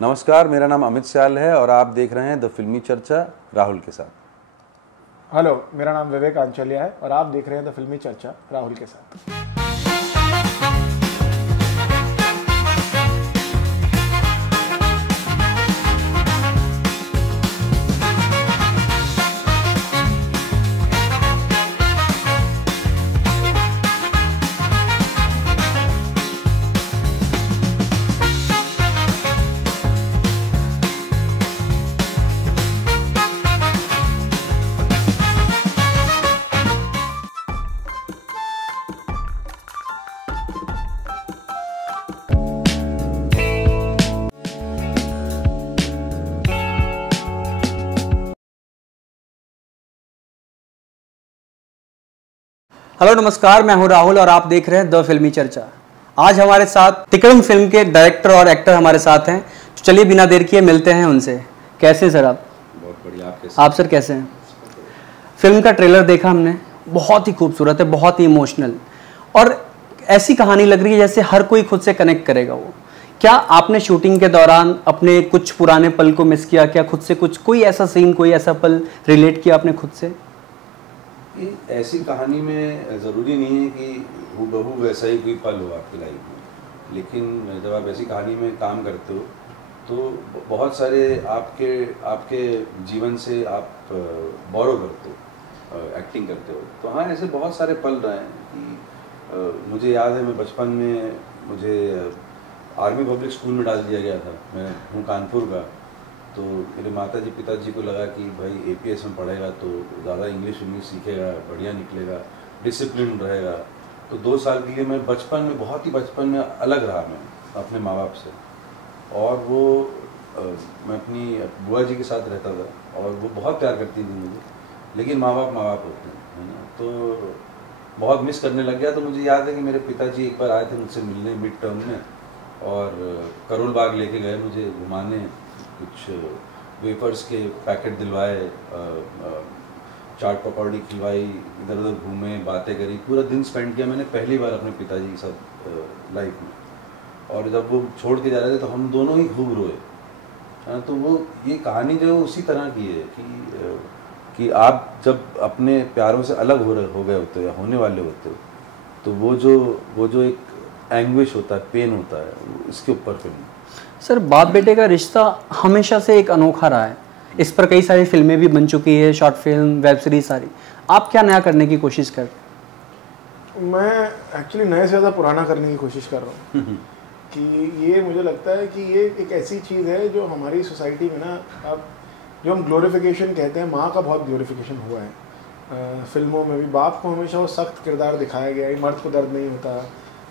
नमस्कार, मेरा नाम अमित स्याल है और आप देख रहे हैं द फिल्मी चर्चा राहुल के साथ। हेलो, मेरा नाम विवेक आंचलिया है और आप देख रहे हैं द फिल्मी चर्चा राहुल के साथ। हेलो नमस्कार, मैं हूं राहुल और आप देख रहे हैं द फिल्मी चर्चा। आज हमारे साथ तिकड़म फिल्म के डायरेक्टर और एक्टर हमारे साथ हैं। तो चलिए बिना देर किए मिलते हैं उनसे। कैसे हैं सर आप? बहुत बढ़िया। आप कैसे? आप सर कैसे हैं? फिल्म का ट्रेलर देखा हमने, बहुत ही खूबसूरत है, बहुत ही इमोशनल और ऐसी कहानी लग रही है जैसे हर कोई खुद से कनेक्ट करेगा। वो क्या आपने शूटिंग के दौरान अपने कुछ पुराने पल को मिस किया? क्या खुद से कुछ कोई ऐसा सीन, कोई ऐसा पल रिलेट किया आपने खुद से? ऐसी कहानी में ज़रूरी नहीं है कि हूबहू वैसा ही कोई पल हो आपकी लाइफ में, लेकिन जब आप ऐसी कहानी में काम करते हो तो बहुत सारे आपके जीवन से आप बोरो करते हो, एक्टिंग करते हो। तो हाँ, ऐसे बहुत सारे पल रहे हैं कि मुझे याद है, मैं बचपन में मुझे आर्मी पब्लिक स्कूल में डाल दिया गया था। मैं हूँ कानपुर का, तो मेरे माताजी पिताजी को लगा कि भाई APS में पढ़ेगा तो ज़्यादा इंग्लिश सीखेगा, बढ़िया निकलेगा, डिसिप्लिन रहेगा। तो 2 साल के लिए मैं बचपन में, बहुत ही बचपन में अलग रहा मैं अपने माँ बाप से। और वो मैं अपनी बुआ जी के साथ रहता था और वो बहुत प्यार करती थी मुझे, लेकिन माँ बाप होते हैं, है ना। तो बहुत मिस करने लग गया। तो मुझे याद है कि मेरे पिताजी एक बार आए थे मुझसे मिलने मिड टर्म में और करोल बाग लेके गए मुझे घुमाने, कुछ वेफर्स के पैकेट दिलवाए, चाट पकौड़ी खिलवाई, इधर उधर घूमे, बातें करी, पूरा दिन स्पेंड किया मैंने पहली बार अपने पिताजी के साथ लाइफ में। और जब वो छोड़ के जा रहे थे तो हम दोनों ही खूब रोए। तो वो ये कहानी जो उसी तरह की है कि आप जब अपने प्यारों से अलग हो गए होते हो या होने वाले होते हो, तो वो जो एक एंग्विश होता है, पेन होता है, इसके ऊपर फिल्म। सर, बाप बेटे का रिश्ता हमेशा से एक अनोखा रहा है। इस पर कई सारी फिल्में भी बन चुकी है, शॉर्ट फिल्म, वेब सीरीज सारी। आप क्या नया करने की कोशिश कर? मैं एक्चुअली नए से ज़्यादा पुराना करने की कोशिश कर रहा हूँ कि ये मुझे लगता है कि ये एक ऐसी चीज़ है जो हमारी सोसाइटी में ना, अब जो हम ग्लोरिफिकेशन कहते हैं, माँ का बहुत ग्लोरिफिकेशन हुआ है। फिल्मों में भी बाप को हमेशा वो सख्त किरदार दिखाया गया है, मर्द को दर्द नहीं होता,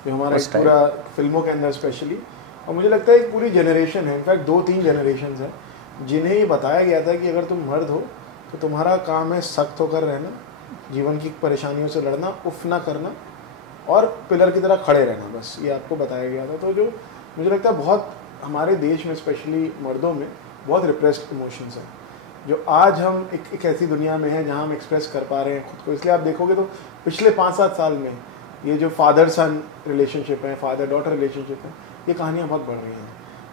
जो हमारा पूरा फिल्मों के अंदर स्पेशली। और मुझे लगता है एक पूरी जनरेशन है, इनफैक्ट 2-3 जनरेशन हैं जिन्हें ये बताया गया था कि अगर तुम मर्द हो तो तुम्हारा काम है सख्त होकर रहना, जीवन की परेशानियों से लड़ना, उफ ना करना और पिलर की तरह खड़े रहना, बस ये आपको बताया गया था। तो जो मुझे लगता है बहुत हमारे देश में स्पेशली मर्दों में बहुत रिप्रेस्ड इमोशंस हैं, जो आज हम एक ऐसी दुनिया में हैं जहाँ हम एक्सप्रेस कर पा रहे हैं खुद को। इसलिए आप देखोगे तो पिछले 5-7 साल में ये जो फादर सन रिलेशनशिप है, फादर डॉटर रिलेशनशिप है, ये कहानियाँ बहुत बढ़ रही हैं।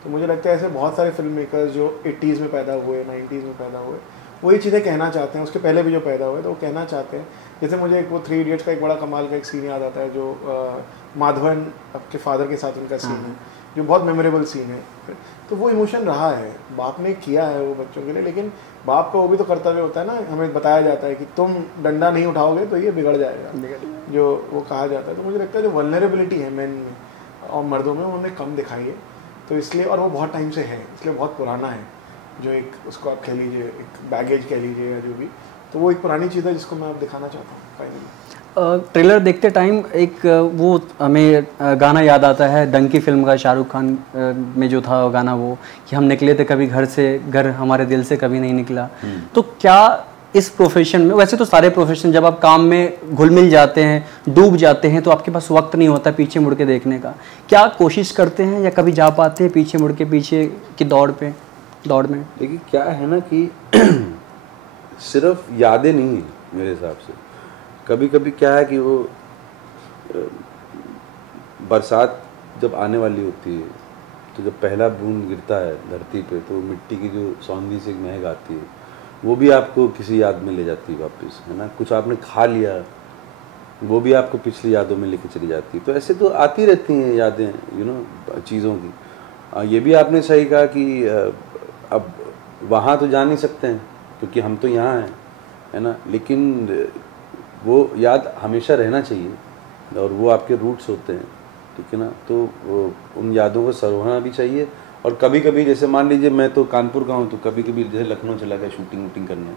तो मुझे लगता है ऐसे बहुत सारे फिल्म मेकर्स जो 80s में पैदा हुए, 90s में पैदा हुए, वो ये चीज़ें कहना चाहते हैं। उसके पहले भी जो पैदा हुए तो वो कहना चाहते हैं। जैसे मुझे एक वो 3 इडियट्स का एक बड़ा कमाल का एक सीन याद आता है, जो माधवन के फादर के साथ उनका सीन है, जो बहुत मेमोरेबल सीन है। तो वो इमोशन रहा है, बाप ने किया है वो बच्चों के लिए, लेकिन बाप का वो भी तो कर्तव्य होता है ना। हमें बताया जाता है कि तुम डंडा नहीं उठाओगे तो ये बिगड़ जाएगा, जो वो कहा जाता है। तो मुझे लगता है जो वल्नरेबिलिटी है मेन में और मर्दों में, उन्होंने कम दिखाई है। तो इसलिए, और वो बहुत टाइम से है, इसलिए बहुत पुराना है, जो एक उसको आप कह लीजिए एक बैगेज कह लीजिए या जो भी, तो वो एक पुरानी चीज़ है जिसको मैं अब दिखाना चाहता हूँ फाइनली। ट्रेलर देखते टाइम एक वो हमें गाना याद आता है डंकी फिल्म का, शाहरुख खान में जो था गाना, वो कि हम निकले थे कभी घर से, घर हमारे दिल से कभी नहीं निकला। तो क्या इस प्रोफेशन में, वैसे तो सारे प्रोफेशन, जब आप काम में घुल मिल जाते हैं, डूब जाते हैं, तो आपके पास वक्त नहीं होता पीछे मुड़ के देखने का, क्या कोशिश करते हैं या कभी जा पाते हैं पीछे मुड़ के, पीछे की दौड़ में? देखिए क्या है ना कि सिर्फ यादें नहीं है मेरे हिसाब से। कभी कभी क्या है कि वो बरसात जब आने वाली होती है तो जब पहला बूंद गिरता है धरती पे तो मिट्टी की जो सौंधी से महक आती है वो भी आपको किसी याद में ले जाती है वापस, है ना। कुछ आपने खा लिया वो भी आपको पिछली यादों में लेके चली जाती है। तो ऐसे तो आती रहती हैं यादें, यू नो, चीज़ों की। ये भी आपने सही कहा कि अब वहाँ तो जा नहीं सकते हैं क्योंकि हम तो यहाँ हैं, है ना, लेकिन वो याद हमेशा रहना चाहिए और वो आपके रूट्स होते हैं, ठीक है ना। तो उन यादों को सराहना भी चाहिए। और कभी कभी जैसे मान लीजिए मैं तो कानपुर का हूँ, तो कभी कभी जैसे लखनऊ चला गया शूटिंग वूटिंग करने,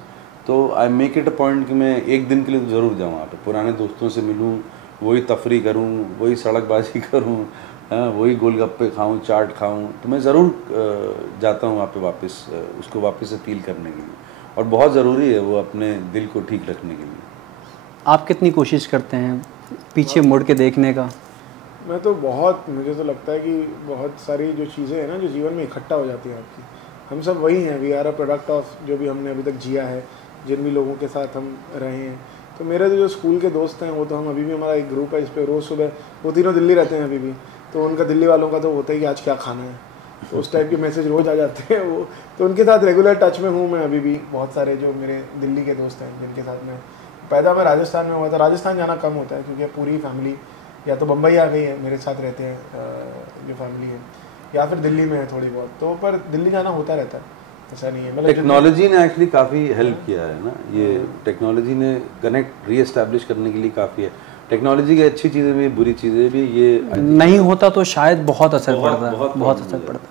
तो I make it a point कि मैं एक दिन के लिए ज़रूर जाऊँ वहाँ पे, पुराने दोस्तों से मिलूँ, वही तफरी करूँ, वही सड़कबाजी करूँ, हाँ, वही गोलगप्पे खाऊँ, चाट खाऊँ। तो मैं ज़रूर जाता हूँ वहाँ पे वापस, उसको वापस से फील करने के लिए। और बहुत ज़रूरी है वो अपने दिल को ठीक रखने के लिए। आप कितनी कोशिश करते हैं पीछे मुड़ के देखने का? मैं तो बहुत, मुझे तो लगता है कि बहुत सारी जो चीज़ें हैं ना जो जीवन में इकट्ठा हो जाती हैं आपकी, हम सब वही हैं, we are a product of जो भी हमने अभी तक जिया है, जिन भी लोगों के साथ हम रहे हैं। तो मेरे तो जो स्कूल के दोस्त हैं वो तो हम अभी भी, हमारा एक ग्रुप है इस पर रोज़ सुबह, वो तीनों दिल्ली रहते हैं अभी भी, तो उनका दिल्ली वालों का तो होता है कि आज क्या खाना है, तो उस टाइप के मैसेज रोज़ आ जाते हैं वो, तो उनके साथ रेगुलर टच में हूँ मैं अभी भी। बहुत सारे जो मेरे दिल्ली के दोस्त हैं जिनके साथ मैं मैं राजस्थान में हुआ था, राजस्थान जाना कम होता है क्योंकि पूरी फैमिली या तो बम्बई आ गई है, मेरे साथ रहते हैं जो फैमिली है, या फिर दिल्ली में है थोड़ी बहुत, तो पर दिल्ली जाना होता रहता है, ऐसा नहीं है। मतलब टेक्नोलॉजी ने एक्चुअली काफ़ी हेल्प किया है ना, ये टेक्नोलॉजी ने कनेक्ट री-एस्टैब्लिश करने के लिए काफ़ी है। टेक्नोलॉजी की अच्छी चीज़ें भी, बुरी चीज़ें भी, ये नहीं होता तो शायद बहुत असर पड़ता, बहुत असर पड़ता।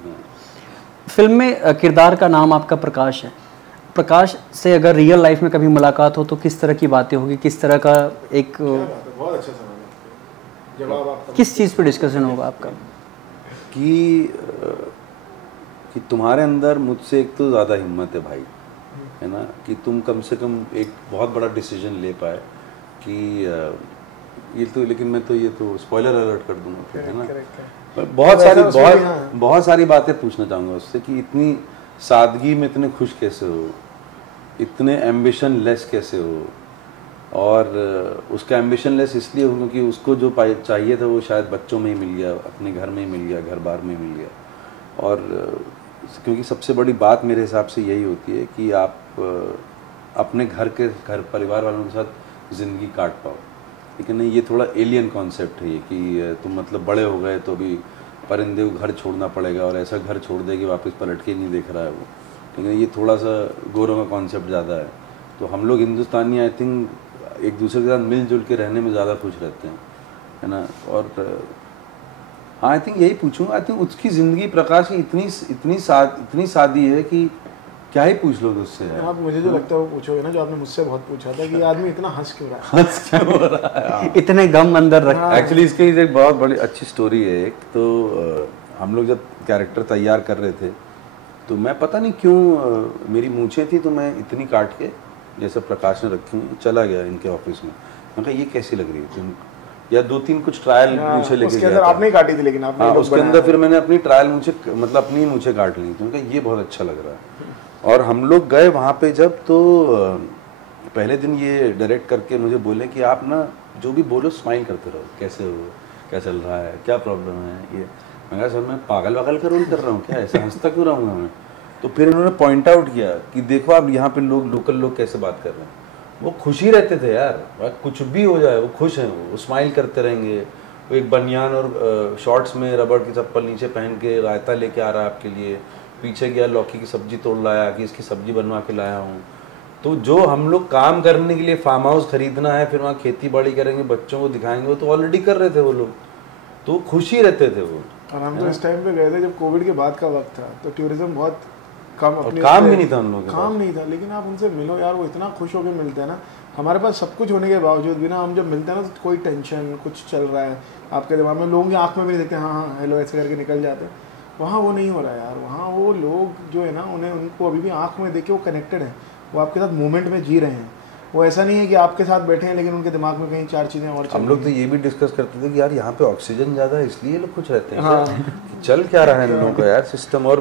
फिल्म में किरदार का नाम आपका प्रकाश है। प्रकाश से अगर रियल लाइफ में कभी मुलाकात हो तो किस तरह की बातें होगी, किस तरह का एक बहुत अच्छा सवाल है, जवाब आपका किस चीज़ पे डिस्कशन होगा आपका? कि तुम्हारे अंदर मुझसे एक तो ज़्यादा हिम्मत है भाई, है ना, कि तुम कम से कम एक बहुत बड़ा डिसीजन ले पाए कि ये तो, लेकिन मैं तो ये तो स्पॉइलर अलर्ट कर दूंगा फिर, है ना। बहुत सारी बातें पूछना चाहूँगा उससे कि इतनी सादगी में इतने खुश कैसे हो, इतने एम्बिशन लेस कैसे हो। और उसका एम्बिशन लेस इसलिए हो क्योंकि उसको जो चाहिए था वो शायद बच्चों में ही मिल गया, अपने घर में ही मिल गया, घर बार में मिल गया। और क्योंकि सबसे बड़ी बात मेरे हिसाब से यही होती है कि आप अपने घर परिवार वालों के साथ ज़िंदगी काट पाओ। लेकिन नहीं, ये थोड़ा एलियन कॉन्सेप्ट है ये कि तुम मतलब बड़े हो गए तो भी परिंदे को घर छोड़ना पड़ेगा और ऐसा घर छोड़ दे कि वापस पलट के नहीं देख रहा है वो। लेकिन ये थोड़ा सा गोरों का कॉन्सेप्ट ज़्यादा है। तो हम लोग हिंदुस्तानी आई थिंक एक दूसरे के साथ मिलजुल के रहने में ज़्यादा खुश रहते हैं, है ना। और हाँ, आई थिंक यही पूछूंगा। आई थिंक उसकी ज़िंदगी प्रकाश की इतनी सादी है कि क्या ही पूछ लोगे उससे। आप मुझे जो लगता है वो पूछोगे ना, जो आपने मुझसे बहुत पूछा था कि आदमी इतना हंस क्यों रहा है, इतने गम अंदर रखा। एक्चुअली इसकी एक बहुत बड़ी अच्छी स्टोरी है। एक तो हम लोग जब कैरेक्टर तैयार कर रहे थे तो मैं पता नहीं क्यों मेरी मूछें थी तो मैं इतनी काट के जैसे प्रकाश ने रखी चला गया इनके ऑफिस में। मैं कहा ये कैसी लग रही है, या 2-3 कुछ ट्रायल मूछें लेके उसके अंदर आपने काटी थी, लेकिन आपने उसके अंदर फिर मैंने अपनी ट्रायल मूछें मतलब अपनी मूछें काट ली। तो मैं कहा ये बहुत अच्छा लग रहा है। और हम लोग गए वहाँ पे जब, तो पहले दिन ये डायरेक्ट करके मुझे बोले कि आप ना जो भी बोलो स्माइल करते रहो, कैसे हो, क्या चल रहा है, क्या प्रॉब्लम है ये। मैं कहा सर मैं पागल का रोल कर रहा हूँ क्या, ऐसा हंसता क्यों रहूँगा मैं। तो फिर इन्होंने पॉइंट आउट किया कि देखो आप यहाँ पे लोकल लोग कैसे बात कर रहे हैं, वो खुश ही रहते थे यार, कुछ भी हो जाए वो खुश हैं, वो स्माइल करते रहेंगे। वो एक बनियान और शॉर्ट्स में रबड़ की चप्पल नीचे पहन के रायता लेके आ रहा है आपके लिए, पीछे गया लौकी की सब्जी तोड़ लाया कि इसकी सब्जी बनवा के लाया हूँ। तो जो हम लोग काम करने के लिए फार्म हाउस खरीदना है, फिर वहाँ खेती बाड़ी करेंगे, बच्चों को दिखाएंगे, वो तो ऑलरेडी कर रहे थे वो लोग, तो खुश ही रहते थे वो। और हम तो इस टाइम पे गए थे जब कोविड के बाद का वक्त था, तो टूरिज्म बहुत कम, अपने काम भी नहीं था उन लोगों के काम नहीं था। लेकिन आप उनसे मिलो यार, वो इतना खुश होकर मिलते हैं ना। हमारे पास सब कुछ होने के बावजूद भी ना, हम जब मिलते हैं ना तो कोई टेंशन कुछ चल रहा है आपके दिमाग में, लोगों की आँख में भी देखते हैं हाँ हाँ हेलो ऐसे करके निकल जाते हैं। वहाँ वो नहीं हो रहा है यार, वहाँ वो लोग जो है ना उनको अभी भी आँख में देख के वो कनेक्टेड हैं, वो आपके साथ मोमेंट में जी रहे हैं। वो ऐसा नहीं है कि आपके साथ बैठे हैं लेकिन उनके दिमाग में कहीं 4 चीज़ें और। हम लोग तो ये भी डिस्कस करते थे कि यार यहाँ पे ऑक्सीजन ज़्यादा है इसलिए लोग खुश रहते हैं। हाँ। चल क्या रहा है इन लोगों का यार सिस्टम। और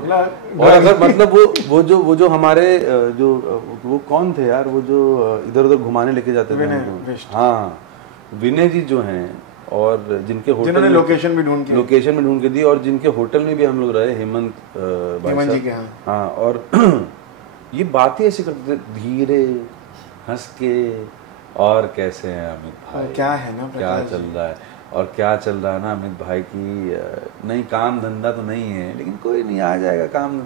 अगर मतलब वो जो हमारे जो वो कौन थे यार, वो जो इधर उधर घुमाने लेके जाते थे। हाँ, विनय जी जो हैं और जिनके होटल जिन्होंने लोकेशन भी ढूंढ के दी और जिनके होटल में भी हम लोग रहे, हेमंत जी के। हाँ, और ये बातें ऐसे करते धीरे हंस के, और कैसे हैं अमित भाई, क्या है ना, क्या चल रहा है, और क्या चल रहा है ना अमित भाई की, नहीं काम धंधा तो नहीं है लेकिन कोई नहीं, आ जाएगा काम,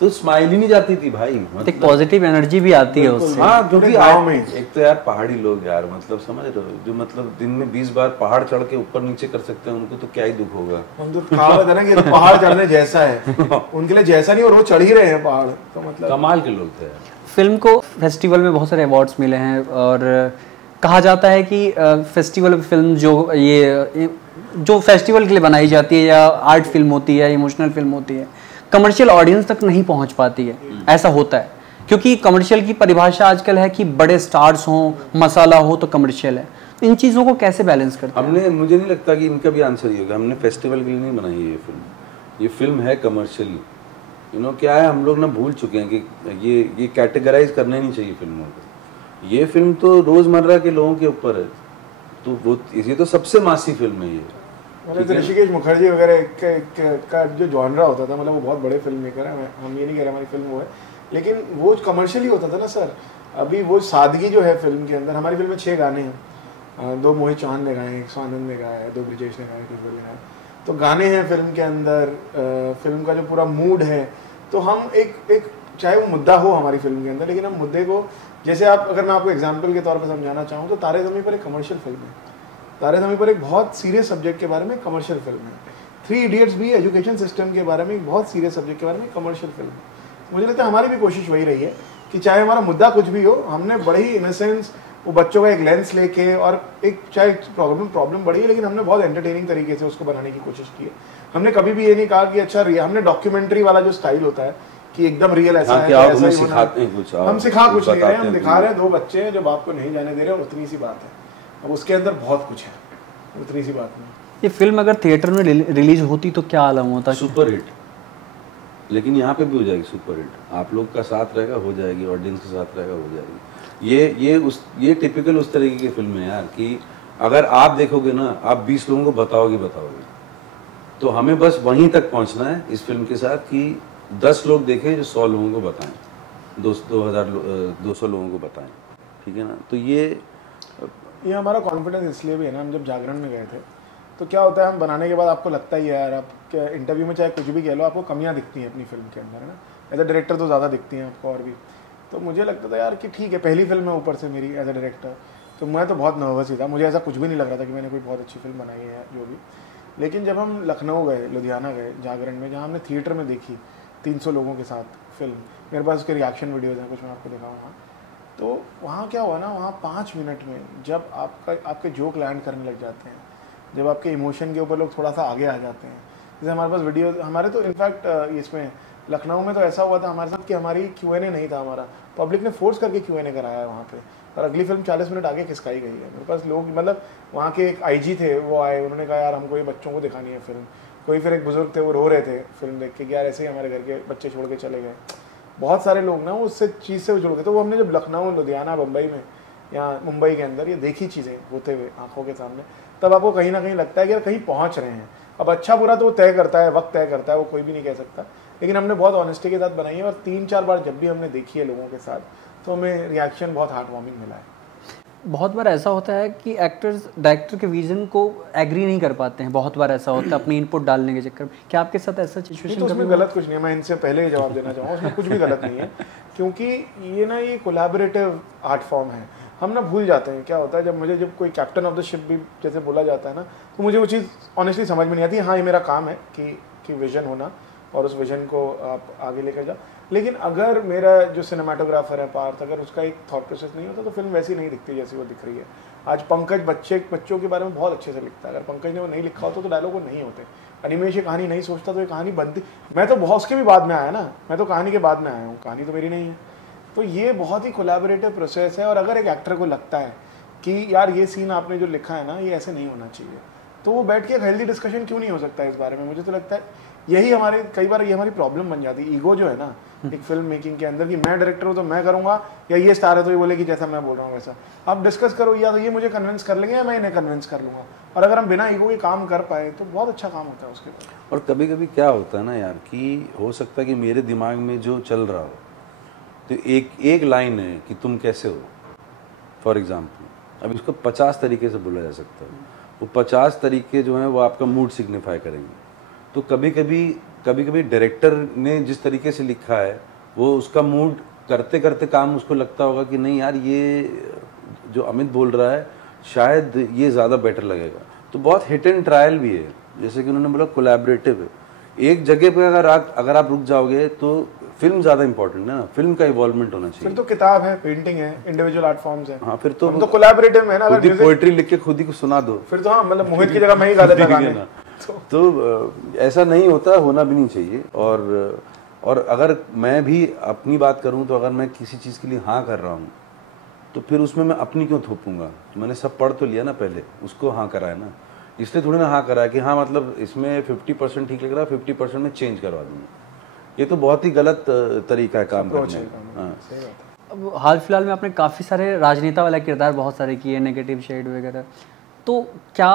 तो स्माइल ही नहीं जाती थी भाई, मतलब एक पॉजिटिव एनर्जी भी आती है उससे। हाँ, क्योंकि गाँव में एक तो यार पहाड़ी लोग यार, मतलब समझ रहे हो, जो मतलब दिन में 20 बार पहाड़ चढ़ के ऊपर नीचे कर सकते हैं, उनको तो क्या ही दुख होगा। कहावत है ना कि पहाड़ चढ़ने जैसा है, उनके लिए जैसा नहीं, और वो चढ़ ही रहे हैं पहाड़, तो मतलब कमाल के लोग थे। फिल्म को फेस्टिवल में बहुत सारे अवार्ड्स मिले हैं, और कहा जाता है कि फेस्टिवल फिल्म जो फेस्टिवल के लिए बनाई जाती है, या आर्ट फिल्म होती है, इमोशनल फिल्म होती है, कमर्शियल ऑडियंस तक नहीं पहुंच पाती है। ऐसा होता है क्योंकि कमर्शियल की परिभाषा आजकल है कि बड़े स्टार्स हों, मसाला हो तो कमर्शियल है। तो इन चीज़ों को कैसे बैलेंस करते हैं? मुझे नहीं लगता कि इनका भी आंसर ये होगा। हमने फेस्टिवल के लिए नहीं बनाई है ये फिल्म है कमर्शियली। क्या है, हम लोग ना भूल चुके हैं कि ये कैटेगराइज करना नहीं चाहिए फिल्मों को। ये फिल्म तो रोजमर्रा के लोगों के ऊपर है, तो ये तो सबसे मासी फिल्म है ये। मतलब ऋषिकेश मुखर्जी वगैरह का जो जॉनरा होता था, मतलब वो बहुत बड़े फिल्म मेकर है, हम ये नहीं कह रहे हमारी फिल्म वो है, लेकिन वो कमर्शियली होता था ना सर। अभी वो सादगी जो है फिल्म के अंदर, हमारी फिल्म में 6 गाने हैं, 2 मोहित चौहान ने गाए, 1 स्वानंद ने गाया है, 2 ब्रिजेश ने गाया, किशोर ने गाया, तो गाने हैं फिल्म के अंदर। फिल्म का जो पूरा मूड है, तो हम एक चाहे वो मुद्दा हो हमारी फिल्म के अंदर, लेकिन हम मुद्दे को, जैसे अगर मैं आपको एग्जाम्पल के तौर पर समझाना चाहूँ तो तारे ज़मीं पर एक कमर्शियल फिल्म है। तारे ज़मीं पर एक बहुत सीरियस सब्जेक्ट के बारे में कमर्शियल फिल्म है। 3 इडियट्स भी एजुकेशन सिस्टम के बारे में एक बहुत सीरियस सब्जेक्ट के बारे में कमर्शियल फिल्म है। मुझे लगता है हमारी भी कोशिश वही रही है कि चाहे हमारा मुद्दा कुछ भी हो, हमने बड़े ही इनोसेंस वो बच्चों का एक लेंस लेके, और एक चाहे प्रॉब्लम बड़ी है, लेकिन हमने बहुत एंटरटेनिंग तरीके से उसको बनाने की कोशिश की है। हमने कभी भी ये नहीं कहा कि अच्छा, हमने डॉक्यूमेंट्री वाला जो स्टाइल होता है कि एकदम रियल ऐसा है, ऐसा ही होना है, हम सिखा कुछ नहीं रहे, हम दिखा रहे हैं 2 बच्चे हैं जो बाप को नहीं जाने दे रहे, उतनी सी बात है। अब उसके अंदर बहुत कुछ है, उतनी सी बात नहीं। ये फिल्म अगर थिएटर में रिलीज होती तो क्या आलम होता? Super hit. लेकिन यहाँ पे भी हो जाएगी सुपर हिट, आप लोग का साथ रहेगा, हो जाएगी, ऑडियंस के साथ रहेगा, हो जाएगी। ये टिपिकल उस तरीके की फिल्म है यार, कि अगर आप देखोगे ना, आप 20 लोगों को बताओगे, तो हमें बस वहीं तक पहुंचना है इस फिल्म के साथ कि 10 लोग देखें जो 100 लोगों को बताएं, 200 लोगों को बताएं, ठीक है ना। तो ये हमारा कॉन्फिडेंस इसलिए भी है ना, हम जब जागरण में गए थे तो क्या होता है, हम बनाने के बाद आपको लगता ही है यार, आप क्या इंटरव्यू में चाहे कुछ भी कह लो, आपको कमियां दिखती हैं अपनी फिल्म के अंदर, है ना। एज अ डायरेक्टर तो ज़्यादा दिखती हैं आपको और भी। तो मुझे लगता था यार कि ठीक है, पहली फिल्म है ऊपर से मेरी एज अ डायरेक्टर, तो मैं तो बहुत नर्वस ही था, मुझे ऐसा कुछ भी नहीं लग रहा था कि मैंने कोई बहुत अच्छी फिल्म बनाई है जो भी। लेकिन जब हम लखनऊ गए, लुधियाना गए, जागरण में, जहाँ हमने थिएटर में देखी 300 लोगों के साथ फिल्म, मेरे पास उसके रिएक्शन वीडियोज़ हैं, कुछ मैं आपको दिखाऊँगा। तो वहाँ क्या हुआ ना, वहाँ 5 मिनट में जब आपके जोक लैंड करने लग जाते हैं, जब आपके इमोशन के ऊपर लोग थोड़ा सा आगे आ जाते हैं, जैसे हमारे पास वीडियो, हमारे तो इनफैक्ट इसमें लखनऊ में तो ऐसा हुआ था हमारे साथ कि हमारी Q&A नहीं था, हमारा पब्लिक ने फोर्स करके Q&A कराया है वहाँ पे, और अगली फिल्म 40 मिनट आगे खिसकाई गई है। मेरे पास लोग, मतलब वहाँ के एक IG थे, वो आए, उन्होंने कहा यार हमको ये बच्चों को दिखानी है फिल्म। कोई फिर एक बुजुर्ग थे, वो रो रहे थे फिल्म देख के कि यार ऐसे ही हमारे घर के बच्चे छोड़ के चले गए। बहुत सारे लोग ना उससे चीज़ से जुड़ गए। तो वो हमने जब लखनऊ, लुधियाना, बम्बई में या मुंबई के अंदर ये देखी चीज़ें होते हुए आंखों के सामने, तब आपको कहीं ना कहीं लगता है कि यार कहीं पहुंच रहे हैं। अब अच्छा बुरा तो तय करता है, वक्त तय करता है, वो कोई भी नहीं कह सकता, लेकिन हमने बहुत ऑनेस्टी के साथ बनाई है। और 3-4 बार जब भी हमने देखी है लोगों के साथ, तो हमें रिएक्शन बहुत हार्ट वार्मिंग मिला है। बहुत बार ऐसा होता है कि एक्टर्स डायरेक्टर के विजन को एग्री नहीं कर पाते हैं, बहुत बार ऐसा होता है अपनी इनपुट डालने के चक्कर में। क्या आपके साथ ऐसा सिचुएशन? तो उसमें गलत कुछ नहीं है, मैं इनसे पहले ही जवाब देना चाहूँगा, उसमें कुछ भी गलत नहीं है, क्योंकि ये कोलैबोरेटिव आर्ट फॉर्म है। हम ना भूल जाते हैं, क्या होता है जब कोई कैप्टन ऑफ द शिप भी जैसे बोला जाता है ना, तो मुझे वो चीज़ ऑनेस्टली समझ में नहीं आती। हाँ, ये मेरा काम है कि विजन होना और उस विजन को आप आगे लेकर जाओ, लेकिन अगर मेरा जो सिनेमाटोग्राफर है पार्थ, अगर उसका एक थॉट प्रोसेस नहीं होता तो फिल्म वैसी नहीं दिखती जैसी वो दिख रही है। आज पंकज बच्चों के बारे में बहुत अच्छे से लिखता है, अगर पंकज ने वो नहीं लिखा होता तो डायलॉग वो नहीं होते। अनिमेश ये कहानी नहीं सोचता तो ये कहानी बनती। मैं तो बहुत उसके भी बाद में आया ना, मैं तो कहानी के बाद में आया हूँ, कहानी तो मेरी नहीं है। तो ये बहुत ही कोलैबोरेटिव प्रोसेस है। और अगर एक एक्टर को लगता है कि यार ये सीन आपने जो लिखा है ना, ये ऐसे नहीं होना चाहिए, तो वो बैठ के एक हेल्दी डिस्कशन क्यों नहीं हो सकता है इस बारे में। मुझे तो लगता है यही कई बार ये हमारी प्रॉब्लम बन जाती है, ईगो जो है ना एक फिल्म मेकिंग के अंदर, कि मैं डायरेक्टर हूँ तो मैं करूँगा, या ये स्टार है तो ये बोले कि जैसा मैं बोल रहा हूँ वैसा। आप डिस्कस करो, या तो ये मुझे कन्विंस कर लेंगे या मैं इन्हें कन्विंस कर लूँगा। और अगर हम बिना ईगो के काम कर पाए तो बहुत अच्छा काम होता है उसके बाद। और कभी कभी क्या होता है ना यार कि हो सकता है कि मेरे दिमाग में जो चल रहा हो तो एक लाइन है कि तुम कैसे हो, फॉर एग्जाम्पल। अब इसको 50 तरीके से बोला जा सकता है, वो 50 तरीके जो हैं वो आपका मूड सिग्निफाई करेंगे। तो कभी कभी डायरेक्टर ने जिस तरीके से लिखा है वो उसका मूड करते करते काम उसको लगता होगा कि नहीं यार ये जो अमित बोल रहा है शायद ये ज़्यादा बेटर लगेगा। तो बहुत हिट एंड ट्रायल भी है, जैसे कि उन्होंने बोला कोलैबोरेटिव है। एक जगह पे अगर आप रुक जाओगे तो फिल्म ज़्यादा इंपॉर्टेंट है ना, फिल्म का इवॉल्वमेंट होना चाहिए। फिर तो किताब है, पेंटिंग है, इंडिविजुअल आर्ट फॉर्म्स है। हाँ फिर तो हम तो कोलैबोरेटिव में ना, खुद ही पोएट्री लिख के खुद ही को सुना दो फिर तो हाँ, मतलब मोहित की जगह मैं ही गा देता गाने। तो ऐसा नहीं होता, होना भी नहीं चाहिए। और अगर मैं भी अपनी बात करूं तो अगर मैं किसी चीज़ के लिए हाँ कर रहा हूँ तो फिर उसमें मैं अपनी क्यों थोपूंगा? तो मैंने सब पढ़ तो लिया ना पहले, उसको हाँ करा है ना, इसलिए थोड़ी ना हाँ करा है कि हाँ मतलब इसमें 50% ठीक लग रहा है, 50% में चेंज करवा दूंगा। ये तो बहुत ही गलत तरीका है काम करने का। हाँ। अब हाल फिलहाल में आपने काफ़ी सारे राजनेता वाला किरदार बहुत सारे किए, नेगेटिव शेड वगैरह, तो क्या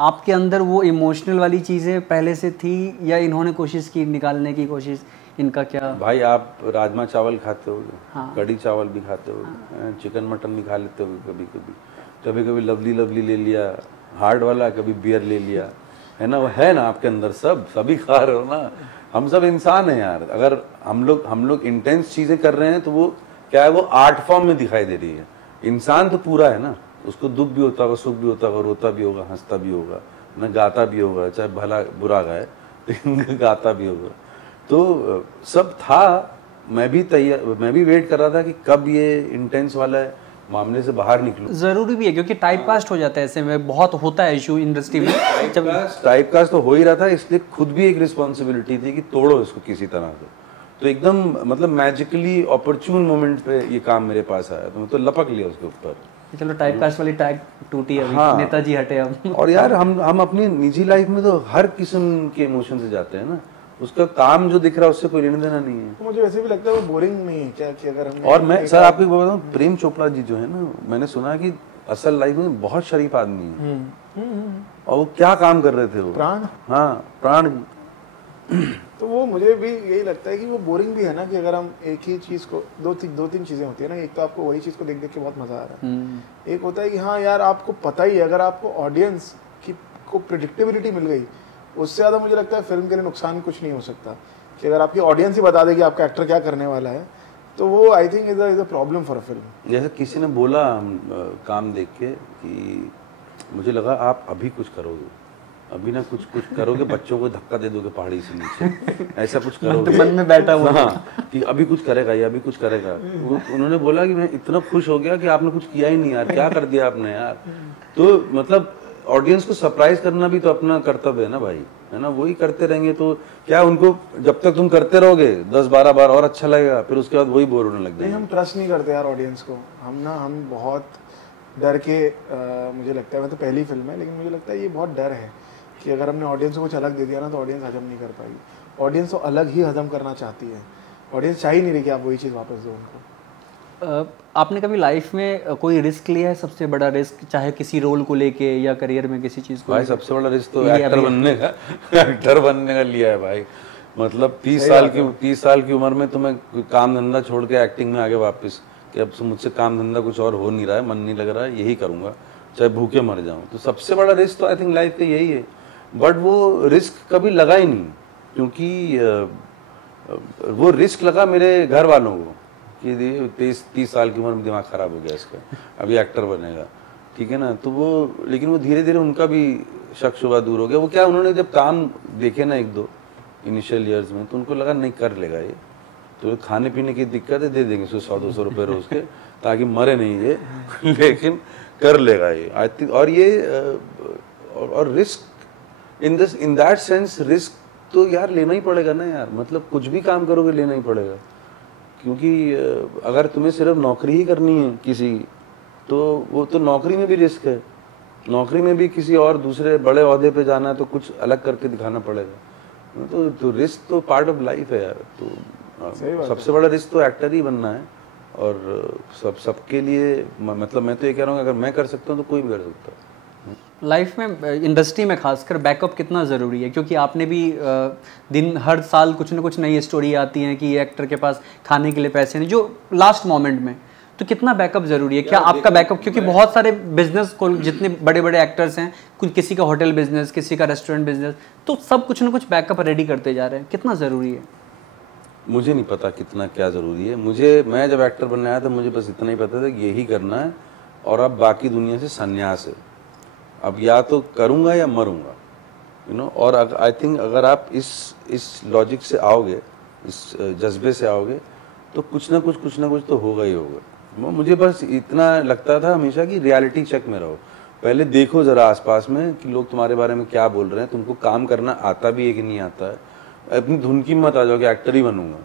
आपके अंदर वो इमोशनल वाली चीज़ें पहले से थी या इन्होंने कोशिश की निकालने की कोशिश, इनका क्या? भाई आप राजमा चावल खाते हो, हाँ। कढ़ी चावल भी खाते हो, हाँ। चिकन मटन भी खा लेते हो कभी कभी लवली ले लिया हार्ड वाला, कभी बियर ले लिया, है ना, वो है ना आपके अंदर, सभी खा रहे हो ना। हम सब इंसान हैं यार। अगर हम लोग इंटेंस चीज़ें कर रहे हैं तो वो क्या है, वो आर्ट फॉर्म में दिखाई दे रही है। इंसान तो पूरा है ना, उसको दुख भी होता होगा, सुख भी होता होगा, रोता भी होगा, हंसता भी होगा ना, गाता भी होगा, चाहे भला बुरा गाए लेकिन गाता भी होगा। तो सब था। मैं भी वेट कर रहा था कि कब ये इंटेंस वाला मामले से बाहर निकलूं। जरूरी भी है क्योंकि टाइप कास्ट हो जाता है, ऐसे में बहुत होता है इशू इंडस्ट्री में। टाइप कास्ट तो हो ही रहा था, इसलिए खुद भी एक रिस्पॉन्सिबिलिटी थी कि तोड़ो इसको किसी तरह से। तो एकदम मतलब मैजिकली अपॉर्चून मोमेंट पे ये काम मेरे पास आया, तो मैं तो लपक लिया उसके ऊपर। चलो टाइप कास्ट वाली टैग टूटी अभी। हाँ। नेताजी हटे अब। और यार हम अपनी निजी लाइफ में तो हर किस्म के इमोशन से जाते हैं ना, उसका काम जो दिख रहा है उससे कोई लेना देना नहीं है। तो मुझे वैसे भी लगता है वो बोरिंग नहीं है क्या कि अगर हम। और मैं सर आपको बताता हूँ, प्रेम चोपड़ा जी जो है ना, मैंने सुना है कि असल लाइफ में बहुत शरीफ आदमी है। और वो क्या काम कर रहे थे वो, प्राण। हाँ प्राण। तो वो मुझे भी यही लगता है कि वो बोरिंग भी है ना, कि अगर हम एक ही चीज़ को दो तीन चीज़ें होती है ना। एक तो आपको वही चीज़ को देख देख के बहुत मज़ा आ रहा है। एक होता है कि हाँ यार आपको पता ही है, अगर आपको ऑडियंस की को प्रिडिक्टेबिलिटी मिल गई, उससे ज़्यादा मुझे लगता है फिल्म के लिए नुकसान कुछ नहीं हो सकता। कि अगर आपकी ऑडियंस ही बता दे कि आपका एक्टर क्या करने वाला है, तो वो I think is a problem for a film. जैसे किसी ने बोला काम देख के कि मुझे लगा आप अभी कुछ करोगे, अभी ना कुछ करोगे, बच्चों को धक्का दे दोगे पहाड़ी से नीचे, ऐसा कुछ करोगे। मन में बैठा हुआ। हाँ कि अभी कुछ करेगा, ये अभी कुछ करेगा। उन्होंने बोला कि मैं इतना खुश हो गया कि आपने कुछ किया ही नहीं यार, क्या कर दिया आपने यार। तो मतलब ऑडियंस को सरप्राइज करना भी तो अपना कर्तव्य है ना भाई, है ना। वही करते रहेंगे तो क्या, उनको जब तक तुम करते रहोगे 10-12 बार और अच्छा लगेगा, फिर उसके बाद वही बोर होने लग जाएगा। नहीं, हम ट्रस्ट नहीं करते यार ऑडियंस को। हम बहुत डर के मुझे लगता है, मैं तो पहली फिल्म है लेकिन मुझे लगता है ये बहुत डर है कि अगर हमने ऑडियंस को कुछ अलग दे दिया ना तो ऑडियंस हजम नहीं कर पाएगी। ऑडियंस तो अलग ही हजम करना चाहती है, ऑडियंस चाह ही नहीं रही कि आप वही चीज़ वापस दो उनको। आपने कभी लाइफ में कोई रिस्क लिया है, सबसे बड़ा रिस्क, चाहे किसी रोल को लेके या करियर में किसी चीज़ को? भाई सबसे बड़ा रिस्क तो एक्टर बनने का लिया है भाई। मतलब 30 साल की उम्र में तो मैं काम धंधा छोड़ के एक्टिंग में आगे वापस, कि अब मुझसे काम धंधा कुछ और हो नहीं रहा है, मन नहीं लग रहा है, यही करूँगा चाहे भूखे मर जाऊँ। तो सबसे बड़ा रिस्क तो आई थिंक लाइफ का यही है। बट वो रिस्क कभी लगा ही नहीं, क्योंकि वो रिस्क लगा मेरे घर वालों को कि 30 साल की उम्र में दिमाग खराब हो गया इसका, अभी एक्टर बनेगा, ठीक है ना। तो वो, लेकिन वो धीरे धीरे उनका भी शक शुबा दूर हो गया। वो क्या, उन्होंने जब काम देखे ना 1-2 इनिशियल ईयर्स में, तो उनको लगा नहीं कर लेगा ये, तो खाने पीने की दिक्कत है, दे देंगे 100-200 रुपये रोज के ताकि मरे नहीं ये लेकिन कर लेगा ये आई थिंक। और ये और risk in that sense, risk तो यार लेना ही पड़ेगा ना यार। मतलब कुछ भी काम करोगे लेना ही पड़ेगा, क्योंकि अगर तुम्हें सिर्फ नौकरी ही करनी है किसी, तो वो तो नौकरी में भी रिस्क है। नौकरी में भी किसी और दूसरे बड़े ओहदे पे जाना है तो कुछ अलग करके दिखाना पड़ेगा। तो रिस्क तो पार्ट ऑफ लाइफ है यार। तो सबसे बड़ा रिस्क तो एक्टर ही बनना है। और सबके लिए मतलब मैं तो ये कह रहा हूँ, अगर मैं कर सकता हूँ तो कोई भी कर सकता है। लाइफ में इंडस्ट्री में खासकर बैकअप कितना ज़रूरी है, क्योंकि आपने भी दिन हर साल कुछ ना कुछ नई स्टोरी आती हैं कि ये एक्टर के पास खाने के लिए पैसे नहीं, जो लास्ट मोमेंट में, तो कितना बैकअप ज़रूरी है? क्या आपका बैकअप, क्योंकि बहुत सारे बिजनेस को, जितने बड़े बड़े एक्टर्स हैं, कुछ किसी का होटल बिजनेस, किसी का रेस्टोरेंट बिजनेस, तो सब कुछ ना कुछ बैकअप रेडी करते जा रहे हैं, कितना ज़रूरी है? मुझे नहीं पता कितना क्या ज़रूरी है। मैं जब एक्टर बनने आया था मुझे बस इतना ही पता था कि यही करना है और अब बाकी दुनिया से संन्यास है, अब या तो करूँगा या मरूँगा, यू नो। और आई थिंक अगर आप इस लॉजिक से आओगे, इस जज्बे से आओगे, तो कुछ ना कुछ तो होगा ही होगा। मुझे बस इतना लगता था हमेशा कि रियलिटी चेक में रहो, पहले देखो ज़रा आसपास में कि लोग तुम्हारे बारे में क्या बोल रहे हैं, तुमको काम करना आता भी है कि नहीं आता है। अपनी धुन की मत आ जाओ कि एक्टर ही बनूंगा,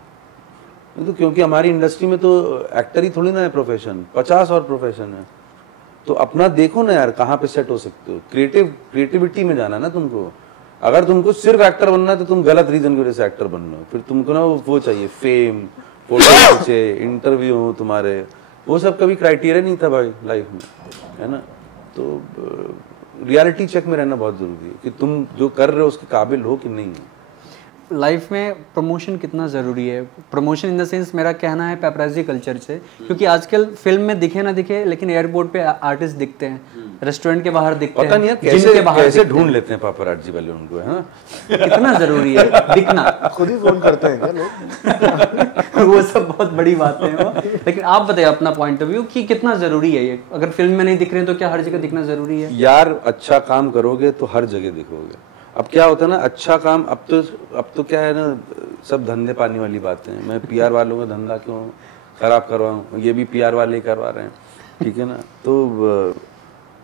तो क्योंकि हमारी इंडस्ट्री में तो एक्टर ही थोड़ी ना है प्रोफेशन, 50 और प्रोफेशन है। तो अपना देखो ना यार, कहाँ पे सेट हो सकते हो। क्रिएटिविटी में जाना ना तुमको। अगर तुमको सिर्फ एक्टर बनना है तो तुम गलत रीजन की वजह से एक्टर बन रहे हो। फिर तुमको ना वो चाहिए फेम, फोटो खींचे, इंटरव्यू हो तुम्हारे, वो सब कभी क्राइटेरिया नहीं था भाई लाइफ में, है ना। तो रियलिटी चेक में रहना बहुत जरूरी है कि तुम जो कर रहे हो उसके काबिल हो कि नहीं। लाइफ में प्रमोशन कितना ज़रूरी है? प्रमोशन इन द सेंस, मेरा कहना है पैपराजी कल्चर से, क्योंकि आजकल फिल्म में दिखे ना दिखे लेकिन एयरपोर्ट पे आर्टिस्ट दिखते हैं, रेस्टोरेंट के बाहर दिखते हैं, पता नहीं कैसे ढूंढ लेते हैं पैपराजी वाले उनको, है ना। कितना ज़रूरी है दिखना, खुद ही फोन करते हैं क्या लोग? वो सब बहुत बड़ी बातें हैं वो। लेकिन आप बताइए अपना पॉइंट ऑफ व्यू कि कितना ज़रूरी है ये? अगर फिल्म में नहीं दिख रहे हैं तो क्या हर जगह दिखना ज़रूरी है? यार अच्छा काम करोगे तो हर जगह दिखोगे। अब क्या होता है ना, अच्छा काम, अब तो क्या है ना, सब धंधे पानी वाली बातें हैं। मैं पीआर वालों का धंधा क्यों खराब करवाऊँ, ये भी पीआर वाले ही करवा रहे हैं, ठीक है ना। तो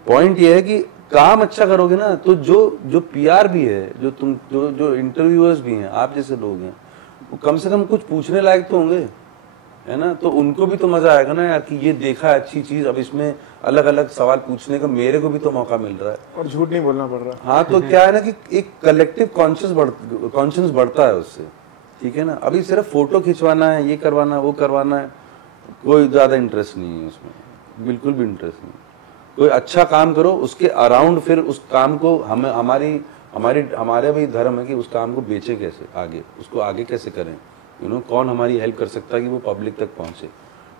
पॉइंट ये है कि काम अच्छा करोगे ना तो जो पीआर भी है, जो इंटरव्यूअर्स भी हैं, आप जैसे लोग हैं, वो कम से कम कुछ पूछने लायक तो होंगे, है ना। तो उनको भी तो मजा आएगा ना यार कि ये देखा है अच्छी चीज, अब इसमें अलग अलग सवाल पूछने का मेरे को भी तो मौका मिल रहा है और झूठ नहीं बोलना पड़ रहा। हाँ, तो क्या है ना कि एक कलेक्टिव कॉन्शियस बढ़ता है उससे, ठीक है ना। अभी सिर्फ फोटो खिंचवाना है, ये करवाना वो करवाना है, कोई ज्यादा इंटरेस्ट नहीं है उसमें, बिल्कुल भी इंटरेस्ट नहीं। कोई अच्छा काम करो, उसके अराउंड फिर उस काम को हमारे भी धर्म है कि उस काम को बेचे कैसे आगे, उसको आगे कैसे करें, यू नो। कौन हमारी हेल्प कर सकता है कि वो पब्लिक तक पहुंचे,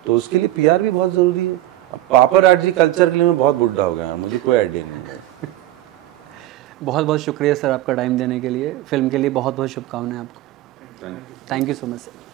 तो उसके लिए पीआर भी बहुत जरूरी है। अब पापराजी कल्चर के लिए मैं बहुत बुढ़ा हो गया, मुझे कोई आइडिया नहीं है। बहुत बहुत शुक्रिया सर आपका टाइम देने के लिए। फिल्म के लिए बहुत बहुत शुभकामनाएं आपको। Thank you. Thank you so much sir.